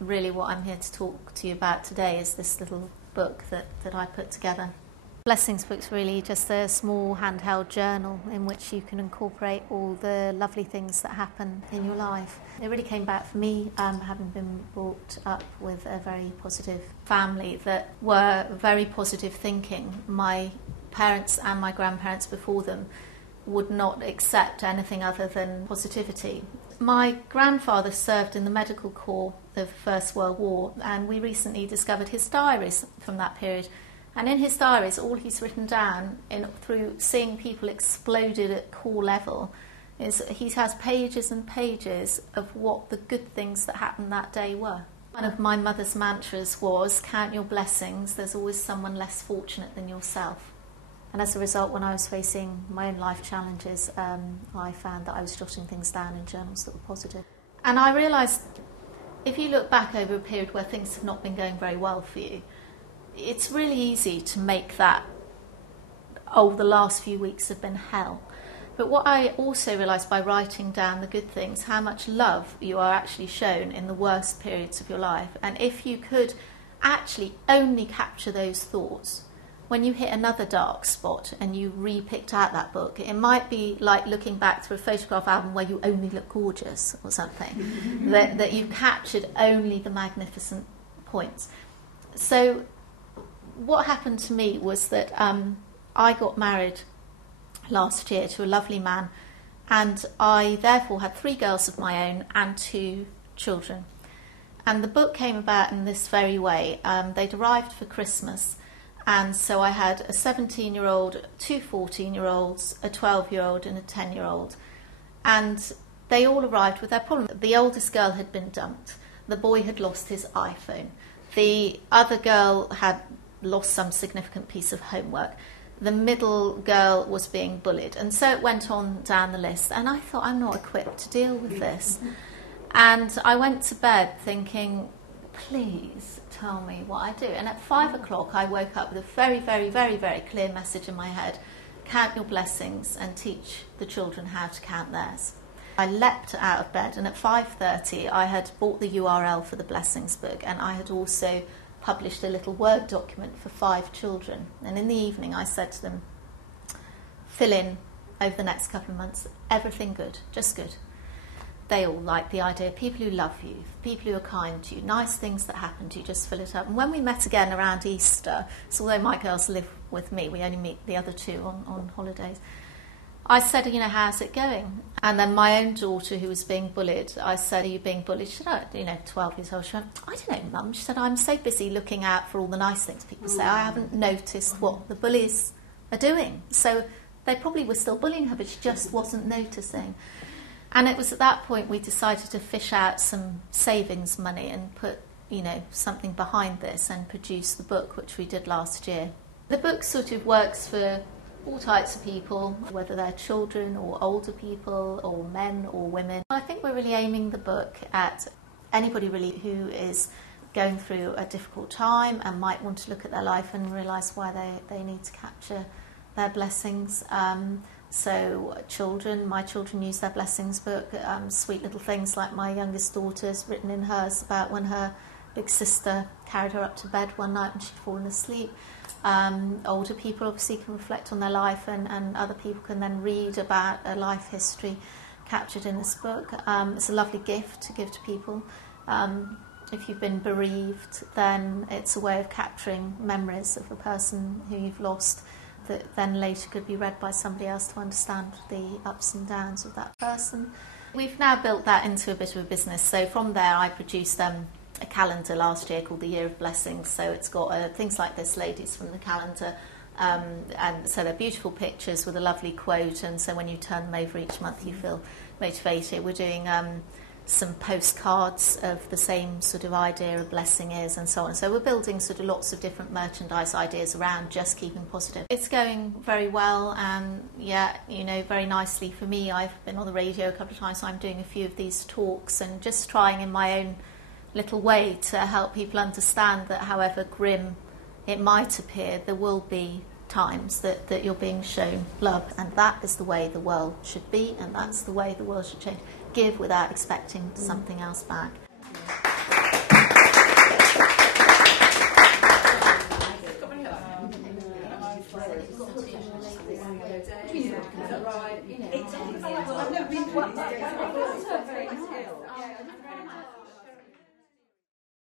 Really what I'm here to talk to you about today is this little book that I put together. Blessings book's really just a small handheld journal in which you can incorporate all the lovely things that happen in your life. It really came back for me, having been brought up with a very positive family that were very positive thinking. My parents and my grandparents before them would not accept anything other than positivity. My grandfather served in the medical corps of the First World War, and we recently discovered his diaries from that period. And in his diaries, all he's written down through seeing people exploded at corps level is he has pages and pages of what the good things that happened that day were. One of my mother's mantras was, count your blessings, there's always someone less fortunate than yourself. And as a result, when I was facing my own life challenges, I found that I was jotting things down in journals that were positive. And I realised if you look back over a period where things have not been going very well for you, it's really easy to make that, the last few weeks have been hell. But what I also realised by writing down the good things, how much love you are actually shown in the worst periods of your life. And if you could actually only capture those thoughts, when you hit another dark spot and you re-picked out that book, it might be like looking back through a photograph album where you only look gorgeous or something, that you've captured only the magnificent points. So what happened to me was that I got married last year to a lovely man, and I therefore had 3 girls of my own and 2 children. And the book came about in this very way. They'd arrived for Christmas, and so I had a 17-year-old, 2 14-year-olds, a 12-year-old and a 10-year-old. And they all arrived with their problem. The oldest girl had been dumped. The boy had lost his iPhone. The other girl had lost some significant piece of homework. The middle girl was being bullied. And so it went on down the list. And I thought, I'm not equipped to deal with this. And I went to bed thinking, please tell me what I do. And at 5 o'clock, I woke up with a very, very, very, very clear message in my head. Count your blessings and teach the children how to count theirs. I leapt out of bed, and at 5:30, I had bought the URL for the blessings book, and I had also published a little Word document for 5 children. And in the evening, I said to them, fill in over the next couple of months, everything good, just good. They all like the idea of people who love you, people who are kind to you, nice things that happen to you, just fill it up. And when we met again around Easter, so although my girls live with me, we only meet the other 2 on holidays, I said, how's it going? And then my own daughter, who was being bullied, I said, are you being bullied? She said, 12 years old. She went, I don't know, Mum. She said, I'm so busy looking out for all the nice things people say, I haven't noticed what the bullies are doing. So they probably were still bullying her, but she just wasn't noticing. And it was at that point we decided to fish out some savings money and put, something behind this and produce the book, which we did last year. The book sort of works for all types of people, whether they're children or older people or men or women. I think we're really aiming the book at anybody really who is going through a difficult time and might want to look at their life and realise why they need to capture their blessings. So my children use their blessings book, sweet little things like my youngest daughter's written in hers about when her big sister carried her up to bed one night when she'd fallen asleep. Older people obviously can reflect on their life, and other people can then read about a life history captured in this book. It's a lovely gift to give to people. If you've been bereaved, then it's a way of capturing memories of a person who you've lost that then later could be read by somebody else to understand the ups and downs of that person. We've now built that into a bit of a business. So from there I produced a calendar last year called the Year of Blessings. So it's got things like this, ladies from the calendar. And so they're beautiful pictures with a lovely quote. And so when you turn them over each month, you feel motivated. We're doing some postcards of the same sort of idea of blessing is and so on. So we're building sort of lots of different merchandise ideas around just keeping positive. It's going very well, and yeah, you know, very nicely for me. I've been on the radio a couple of times, so I'm doing a few of these talks and just trying in my own little way to help people understand that however grim it might appear, there will be times that you're being shown love, and that is the way the world should be, and that's the way the world should change. Give without expecting something else back. Is that right? I've never been to